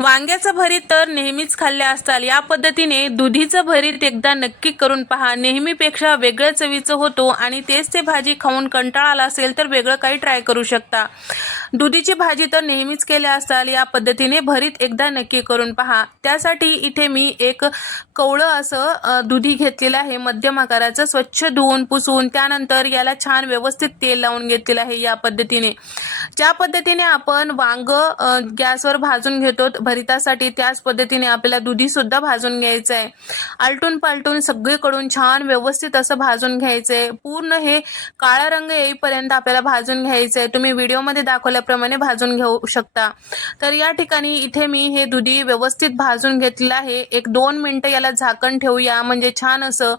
वांग्याचं भरीत तर नेहमीच खाल्ले असताल. या पद्धतीने दुधीचं भरीत एकदा नक्की करून पहा. नेहमीपेक्षा वेगळ्या चवीचं होतो आणि तेच ते भाजी खाऊन कंटाळा आला असेल तर वेगळं काही ट्राय करू शकता. दुधीची भाजी तर नेहमीच केल्या असाल या पद्धतीने भरीत एकदा नक्की करून पहा. त्यासाठी इथे मी एक कवळं असं दुधी घेतलेलं आहे. मध्यम आकाराचं स्वच्छ धुवून पुसून त्यानंतर याला छान व्यवस्थित तेल लावून घेतलेलं आहे या पद्धतीने. ज्या पद्धतीने आपण वांग गॅसवर भाजून घेतो भरितासाठी त्याच पद्धतीने आपल्याला दुधी सुद्धा भाजून घ्यायचं आहे आलटून पालटून सगळीकडून छान व्यवस्थित असं भाजून घ्यायचं आहे पूर्ण हे काळा रंग येईपर्यंत आपल्याला भाजून घ्यायचं आहे तुम्ही व्हिडिओमध्ये दाखवल्याप्रमाणे भाजून घेऊ शकता. तर या ठिकाणी इथे मी हे दुधी व्यवस्थित भाजून घेतलेलं आहे. एक दोन मिनटं याला झाकण ठेवूया. म्हणजे छान असं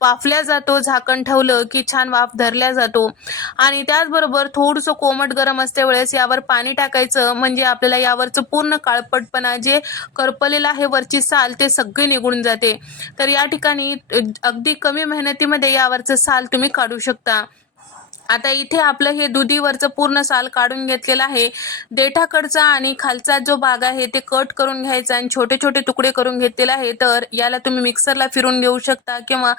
वाफल्या जातो झाकण ठेवलं की छान वाफ धरल्या जातो. आणि त्याचबरोबर थोडंसं कोमट गरम असते वेळेस यावर पाणी टाकायचं. म्हणजे आपल्याला यावरचं पूर्ण काळपटपणा जे करपलेलं आहे वरची साल ते सगळी निघून जाते. तर या ठिकाणी अगदी कमी मेहनतीमध्ये यावरचं साल तुम्ही काढू शकता. आता इथे आपलं हे दुधीवरचं पूर्ण साल काढून घेतलेलं आहे. देठाकडचा आणि खालचा जो भाग आहे ते कट करून घ्यायचा आणि छोटे छोटे तुकडे करून घेतलेले आहे. तर याला तुम्ही मिक्सरला फिरून घेऊ शकता किंवा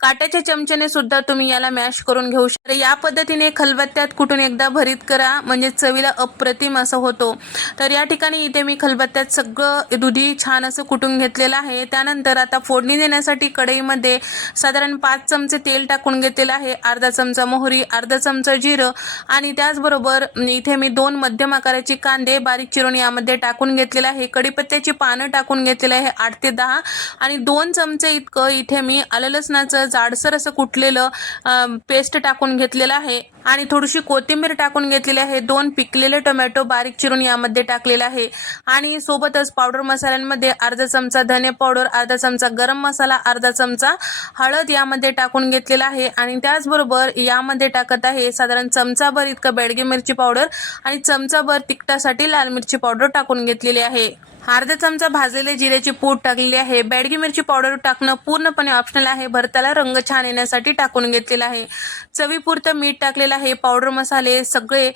काट्याच्या चमच्याने सुद्धा तुम्ही याला मॅश करून घेऊ शकता. या पद्धतीने खलबत्त्यात कुठून एकदा भरीत करा म्हणजे चवीला अप्रतिम असं होतो. तर या ठिकाणी इथे मी खलबत्त्यात सगळं दुधी छान असं कुटून घेतलेलं आहे. त्यानंतर आता फोडणी देण्यासाठी कढईमध्ये साधारण पाच चमचे तेल टाकून घेतलेलं आहे. अर्धा चमचा मोहरी अर्धा चमचा जिरं आणि त्याचबरोबर इथे मी दोन मध्यम आकाराचे कांदे बारीक चिरून यामध्ये टाकून घेतलेले आहे. कडीपत्त्याची पानं टाकून घेतलेले आहे आठ ते दहा. आणि दोन चमचे इतकं इथे मी आलं लसणाचं जाडसर असं कुटलेलं पेस्ट टाकून घेतलेलं आहे. आणि थोडीशी कोथिंबीर टाकून घेतलेली आहे. दोन पिकलेले टोमॅटो बारीक चिरून यामध्ये टाकलेला आहे. आणि सोबतच पावडर मसाल्यांमध्ये अर्धा चमचा धने पावडर अर्धा चमचा गरम मसाला अर्धा चमचा हळद यामध्ये टाकून घेतलेला आहे. आणि त्याचबरोबर यामध्ये टाकत आहे साधारण चमचाभर इतकं बेडगी मिरची पावडर आणि चमचाभर तिखटासाठी लाल मिरची पावडर टाकून घेतलेली आहे. अर्धा चमचा भाजलेले जिऱ्याची पूड टाकलेली आहे. बॅडगी मिरची पावडर टाकणं पूर्णपणे ऑप्शनल आहे. भरताला रंग छान येण्यासाठी टाकून घेतलेला आहे. चवीपुरतं मीठ टाकलेलं आहे. पावडर मसाले सगळे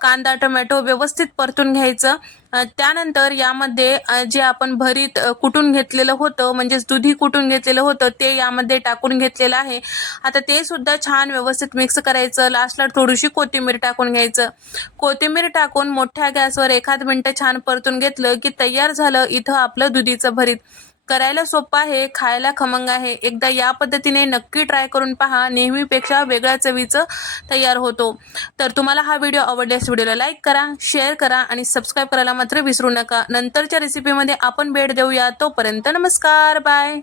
कांदा टोमॅटो व्यवस्थित परतून घ्यायचं. त्यानंतर यामध्ये जे आपण भरीत कुटून घेतलेलं होतं म्हणजेच दुधी कुटून घेतलेलं होतं ते यामध्ये टाकून घेतलेलं आहे. आता ते सुद्धा छान व्यवस्थित मिक्स करायचं. लास्टला थोडीशी कोथिंबीर टाकून घ्यायचं. कोथिंबीर टाकून मोठ्या गॅसवर एखाद मिनटं छान परतून घेतलं की तयार झालं इथं आपलं दुधीचं भरीत. करायला सोपं आहे खायला खमंग आहे. एकदा या पद्धतीने नक्की ट्राय करून पहा. नेहमीपेक्षा वेगळ्या चवीचं तयार होतो. तर तुम्हाला हा व्हिडिओ आवडल्यास व्हिडिओला लाईक करा शेअर करा आणि सबस्क्राईब करायला मात्र विसरू नका. नंतरच्या रेसिपीमध्ये आपण भेट देऊया. तोपर्यंत नमस्कार. बाय